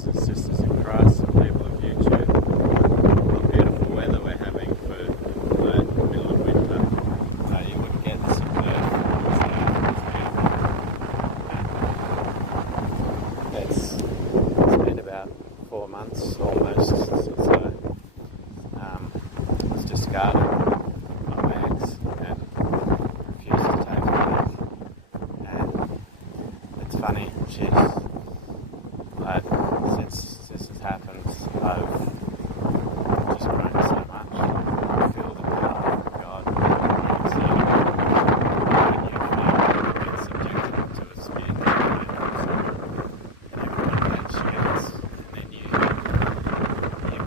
brothers and sisters in Christ and people of YouTube. What beautiful weather we're having for the middle of winter. You wouldn't get this in Perth. It's been about 4 months almost since I was discarded by my ex and refused to take it back. And it's funny, since this has happened, I've just grown so much. I feel the power of God is in when you get subjected to a spirit and everyone gets shares, and then you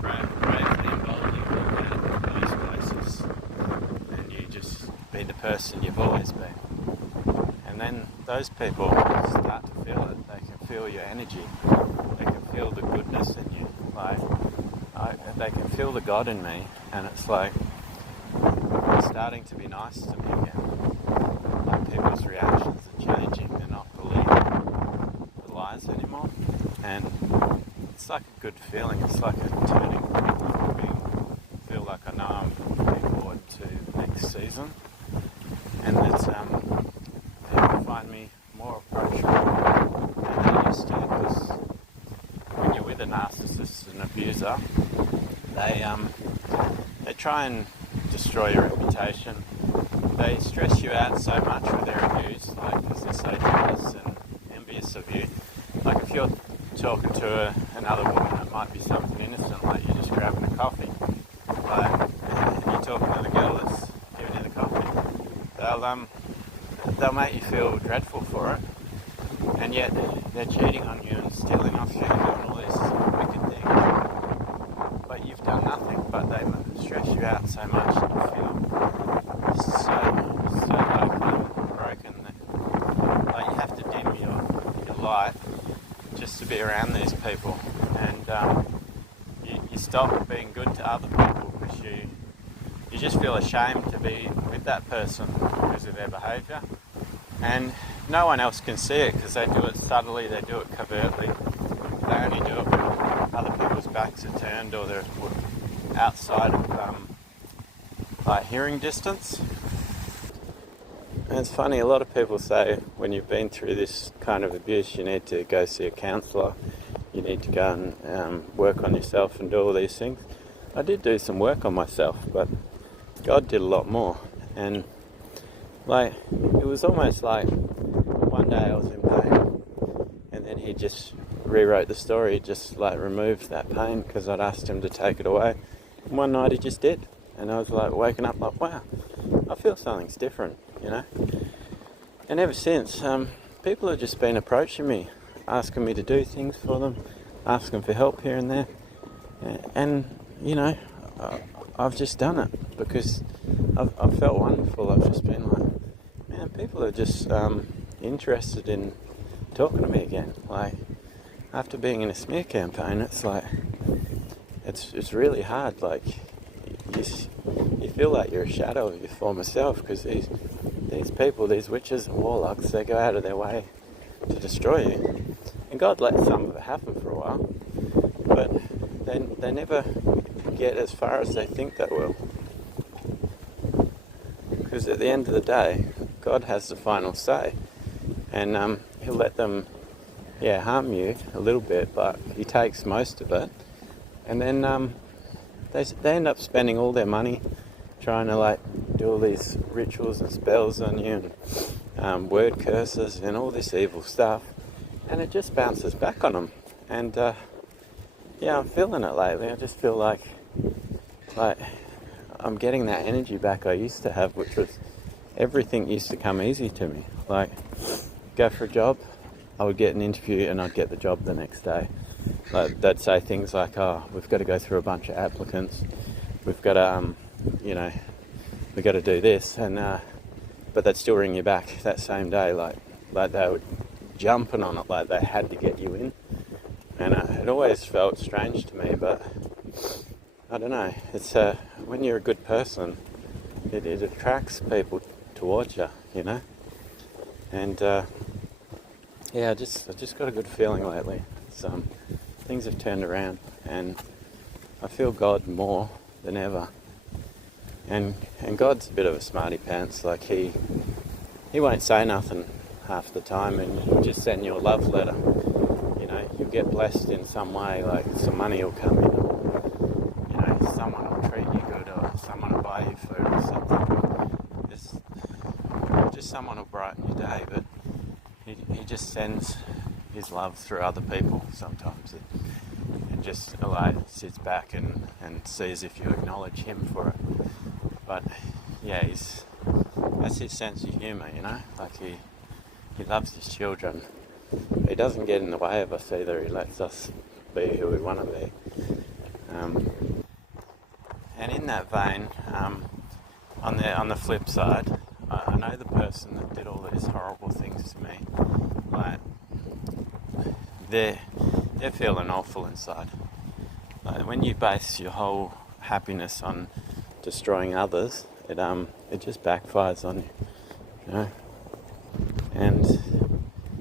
bravely and boldly walk out of those places, and you just be the person you've always been. And then those people start to feel it. They can feel your energy. They can feel the goodness in you. They can feel the God in me, and it's like they're starting to be nice to me again. Like people's reactions are changing. They're not believing the lies anymore, and it's like a good feeling. It's like a turning point. I feel like I know I'm looking forward to the next season, and it's people find me more approachable than they used to, because when you're with a narcissist and abuser, they try and destroy your reputation. They stress you out so much with their abuse, because they're so jealous and envious of you. Like if you're talking to another woman, it might be something innocent, like you're just grabbing a coffee. And you're talking to the girl that's giving you the coffee. They'll make you feel dreadful for it, and yet they're cheating on you and stealing off you and doing all these wicked things. But you've done nothing, but they stress you out so much and you feel so broken that you have to dim your light just to be around these people, and you stop being good to other people because you just feel ashamed to be with that person because of their behaviour, and no one else can see it because they do it subtly, they do it covertly. They only do it when other people's backs are turned or they're outside of hearing distance. And it's funny, a lot of people say when you've been through this kind of abuse, you need to go see a counsellor, you need to go and work on yourself and do all these things. I did do some work on myself, but God did a lot more. And it was almost like one day I was in pain, and then he just rewrote the story, just removed that pain because I'd asked him to take it away. And one night he just did, and I was waking up wow, I feel something's different, And ever since, people have just been approaching me, asking me to do things for them, asking for help here and there, and I've just done it because I've felt wonderful. I've just been man, people are just interested in talking to me again. After being in a smear campaign, it's really hard. You feel like you're a shadow of your former self, because these people, these witches and warlocks, they go out of their way to destroy you. And God lets some of it happen for a while, but they never get as far as they think they will. Because at the end of the day, God has the final say, and he'll let them harm you a little bit, but he takes most of it, and then they end up spending all their money trying to do all these rituals and spells on you, and word curses and all this evil stuff, and it just bounces back on them. And I'm feeling it lately. I just feel like I'm getting that energy back I used to have, which was everything used to come easy to me. Go for a job, I would get an interview and I'd get the job the next day. They'd say things like, "Oh, we've got to go through a bunch of applicants. We've got to, we've got to do this," and but they'd still ring you back that same day. They were jumping on it, like they had to get you in, and it always felt strange to me. But I don't know. It's when you're a good person, it attracts people towards you, And I just got a good feeling lately. things have turned around, and I feel God more than ever. And God's a bit of a smarty pants. Like he won't say nothing half the time, and he'll just send you a love letter. You know, you'll get blessed in some way, like some money will come in, or, you know, someone will treat you good, or someone will buy you food or something. Just someone will brighten your day, but he just sends his love through other people sometimes, and just like sits back and sees if you acknowledge him for it. But yeah, that's his sense of humour, you know, like he loves his children. He doesn't get in the way of us either. He lets us be who we want to be. And in that vein, on the flip side, I know the person that did all these horrible things to me. Like, they're feeling awful inside. Like, when you base your whole happiness on destroying others, it just backfires on you, you know. And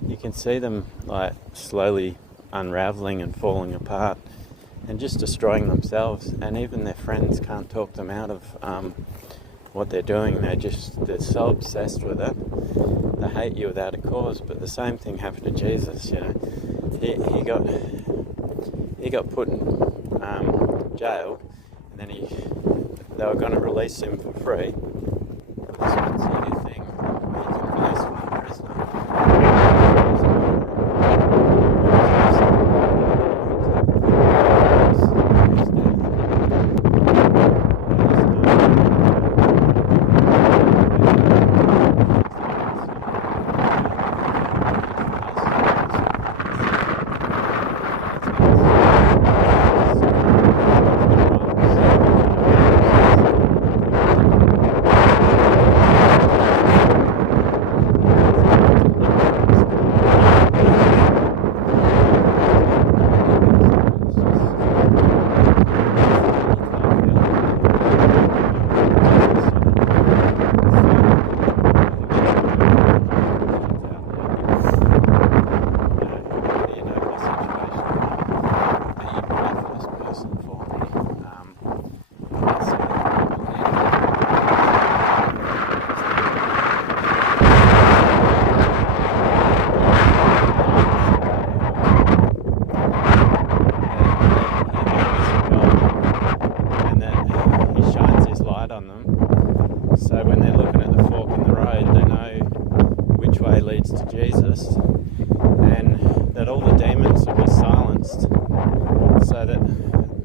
you can see them like slowly unraveling and falling apart, and just destroying themselves. And even their friends can't talk them out of what they're doing. They're so obsessed with it. They hate you without a cause. But the same thing happened to Jesus. You know, he got put in jail, and then they were going to release him for free. But this one's a new thing. You can release one prisoner.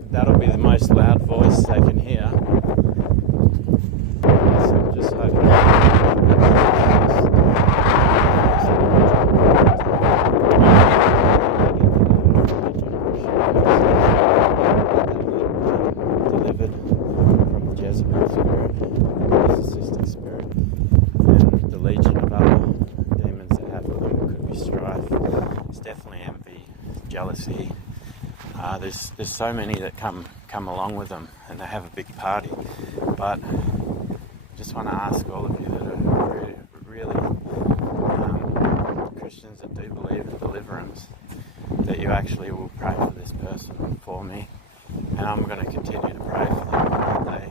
That'll be the most loud voice they can hear. So I'm just hoping delivered from the Jezebel spirit, narcissistic spirit, and the legion of other demons that have with them. Could be strife. It's definitely envy, jealousy. There's so many that come along with them, and they have a big party. But I just want to ask all of you that are really Christians that do believe in deliverance, that you actually will pray for this person for me, and I'm going to continue to pray for them, that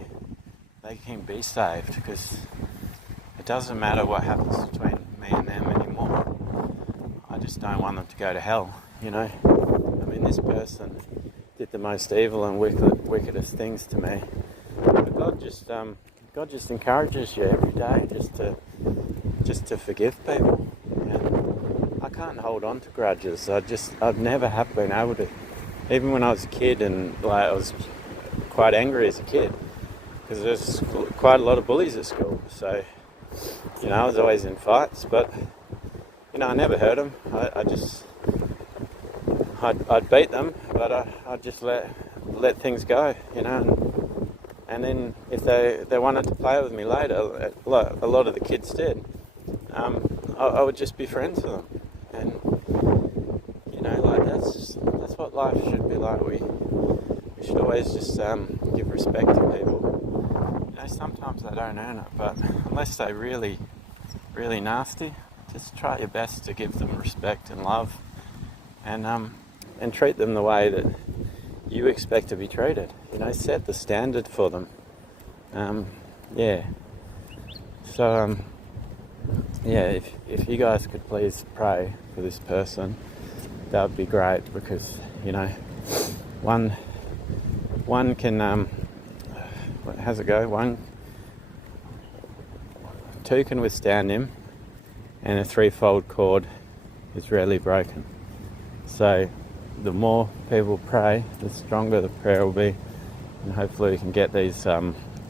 they can be saved, because it doesn't matter what happens between me and them anymore. I just don't want them to go to hell, you know. I mean, this person did the most evil and wickedest things to me. But God just encourages you every day just to forgive people. And I can't hold on to grudges. I've never have been able to. Even when I was a kid, and like I was quite angry as a kid, because there's quite a lot of bullies at school. So, you know, I was always in fights, but you know, I never hurt them. I'd beat them, but I'd just let things go, you know. And then if they wanted to play with me later, a lot of the kids did, I would just be friends with them. And you know, like that's what life should be like. We should always just give respect to people. You know, sometimes they don't earn it, but unless they're really, really nasty, just try your best to give them respect and love. And and treat them the way that you expect to be treated. Set the standard for them. So if you guys could please pray for this person, that would be great, because one can how's it go? Two can withstand him, and a threefold cord is rarely broken. So the more people pray, the stronger the prayer will be, and hopefully we can get these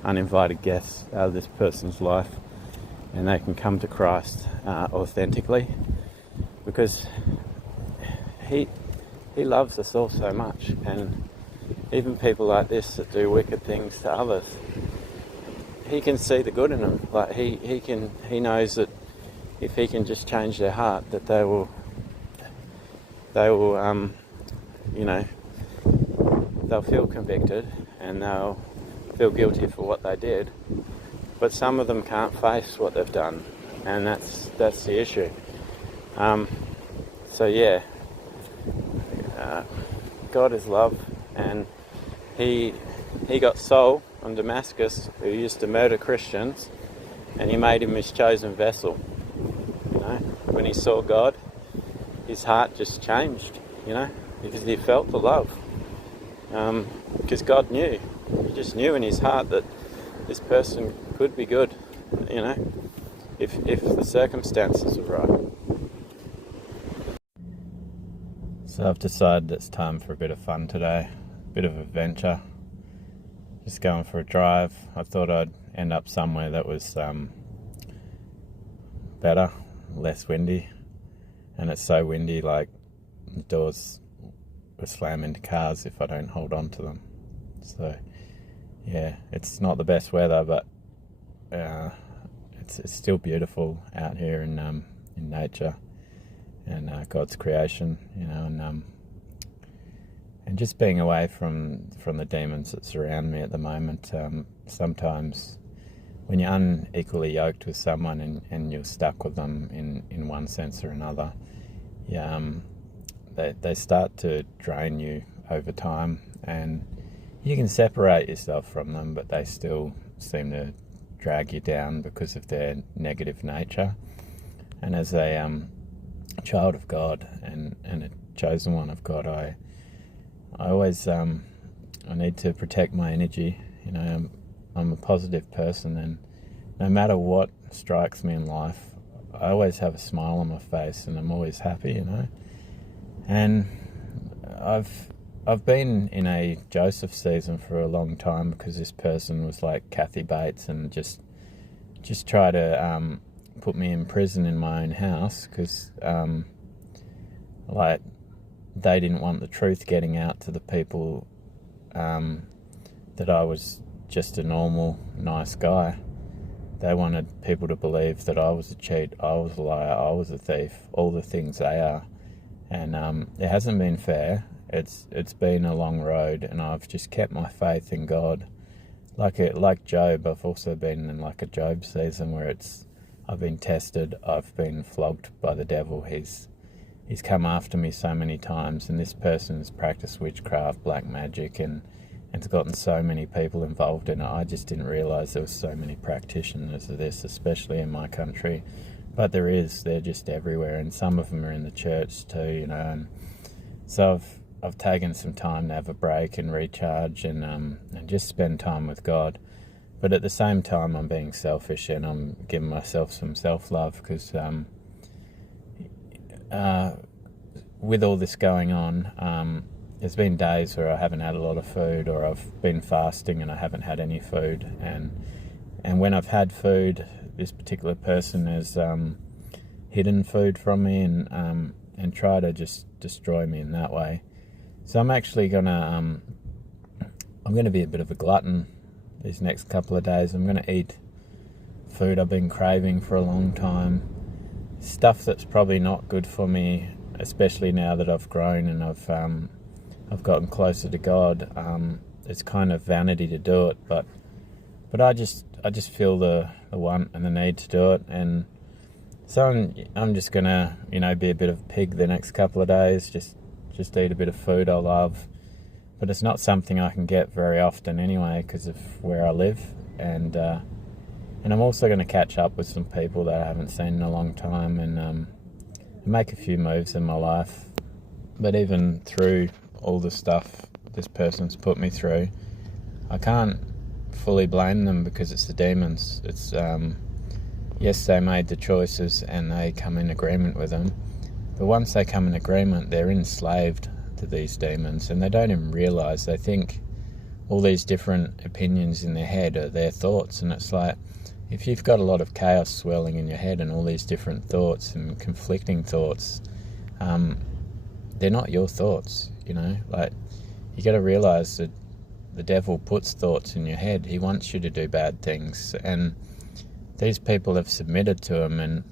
uninvited guests out of this person's life, and they can come to Christ authentically, because he loves us all so much. And even people like this that do wicked things to others, he can see the good in them. Like he knows that if he can just change their heart, that they will they'll feel convicted and they'll feel guilty for what they did. But some of them can't face what they've done, and that's the issue. God is love, and he got Saul from Damascus, who used to murder Christians, and he made him his chosen vessel. When he saw God, his heart just changed, because he felt the love. Because God knew. He just knew in his heart that this person could be good, if the circumstances were right. So I've decided it's time for a bit of fun today, a bit of adventure. Just going for a drive. I thought I'd end up somewhere that was better, less windy. And it's so windy, like the doors will slam into cars if I don't hold on to them. So yeah, it's not the best weather, but it's still beautiful out here in nature and God's creation, and just being away from the demons that surround me at the moment. Sometimes when you're unequally yoked with someone and you're stuck with them in one sense or another, they start to drain you over time, and you can separate yourself from them, but they still seem to drag you down because of their negative nature. And as a child of God and a chosen one of God, I always I need to protect my energy. I'm a positive person, and no matter what strikes me in life, I always have a smile on my face, and I'm always happy. And I've been in a Joseph season for a long time, because this person was like Kathy Bates and just try to put me in prison in my own house, because they didn't want the truth getting out to the people that I was just a normal, nice guy. They wanted people to believe that I was a cheat, I was a liar, I was a thief, all the things they are. And it hasn't been fair. It's been a long road, and I've just kept my faith in God. Like Job, I've also been in like a Job season where I've been tested, I've been flogged by the devil. He's come after me so many times, and this person's practiced witchcraft, black magic, and it's gotten so many people involved in it. I just didn't realise there was so many practitioners of this, especially in my country. But they're just everywhere, and some of them are in the church too, and so I've taken some time to have a break and recharge and just spend time with God. But at the same time, I'm being selfish, and I'm giving myself some self-love, because with all this going on, there's been days where I haven't had a lot of food, or I've been fasting and I haven't had any food, and when I've had food, this particular person has hidden food from me and try to just destroy me in that way. So I'm actually gonna be a bit of a glutton these next couple of days. I'm gonna eat food I've been craving for a long time, stuff that's probably not good for me, especially now that I've grown and I've gotten closer to God. It's kind of vanity to do it, but I just feel the want and the need to do it, and so I'm just gonna be a bit of a pig the next couple of days, just just eat a bit of food I love. But it's not something I can get very often anyway because of where I live. And I'm also going to catch up with some people that I haven't seen in a long time and make a few moves in my life. But even through all the stuff this person's put me through, I can't fully blame them because it's the demons. It's yes, they made the choices and they come in agreement with them. But once they come in agreement, they're enslaved to these demons and they don't even realise. They think all these different opinions in their head are their thoughts, and it's like, if you've got a lot of chaos swirling in your head and all these different thoughts and conflicting thoughts, they're not your thoughts, you know. Like, you got to realise that the devil puts thoughts in your head. He wants you to do bad things, and these people have submitted to him, and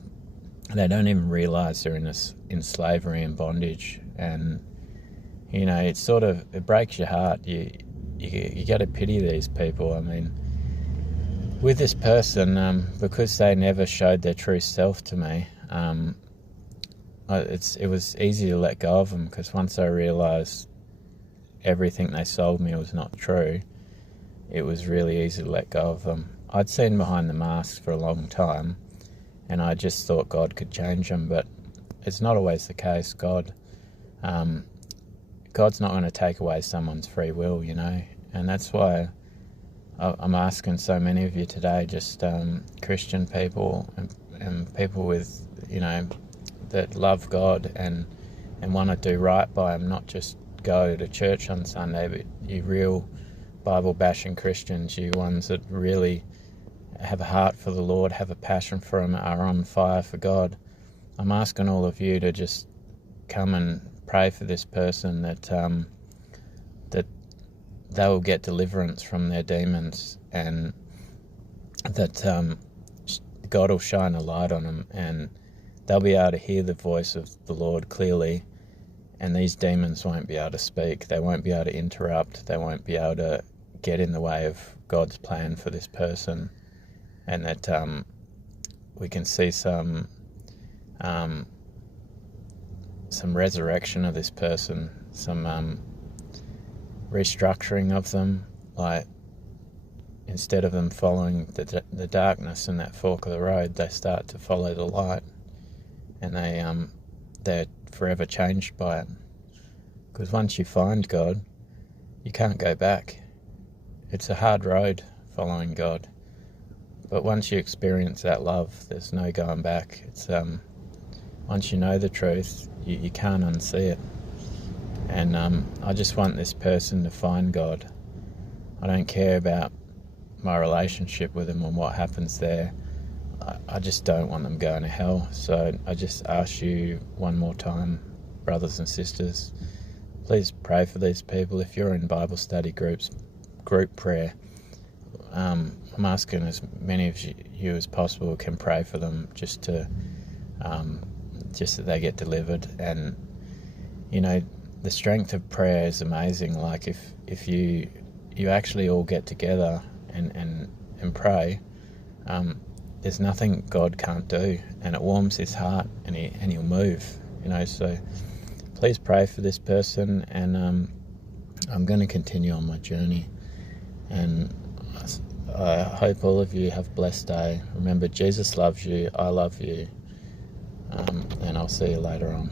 they don't even realise they're in slavery and bondage. And you know, it breaks your heart. You got to pity these people. I mean, with this person, because they never showed their true self to me, it was easy to let go of them, because once I realised everything they sold me was not true, it was really easy to let go of them. I'd seen behind the masks for a long time, and I just thought God could change them, but it's not always the case. God's not going to take away someone's free will, you know, and that's why I'm asking so many of you today, just Christian people and people with, you know, that love God and want to do right by Him, not just go to church on Sunday, but you real Bible-bashing Christians, you ones that really have a heart for the Lord, have a passion for Him, are on fire for God. I'm asking all of you to just come and pray for this person, that they will get deliverance from their demons, and that God will shine a light on them, and they'll be able to hear the voice of the Lord clearly, and these demons won't be able to speak. They won't be able to interrupt. They won't be able to get in the way of God's plan for this person, and that we can see some resurrection of this person, some restructuring of them. Like, instead of them following the darkness in that fork of the road, they start to follow the light, and they're forever changed by it. Because once you find God, you can't go back. It's a hard road following God, but once you experience that love, there's no going back. It's once you know the truth, you can't unsee it. And I just want this person to find God. I don't care about my relationship with Him and what happens there. I just don't want them going to hell. So I just ask you one more time, brothers and sisters, please pray for these people. If you're in Bible study groups, group prayer, I'm asking as many of you as possible can pray for them, just that they get delivered. And you know, the strength of prayer is amazing. Like, if you actually all get together and pray, there's nothing God can't do, and it warms His heart, and He'll move, you know. So please pray for this person, and I'm going to continue on my journey, and I hope all of you have a blessed day. Remember, Jesus loves you, I love you, and I'll see you later on.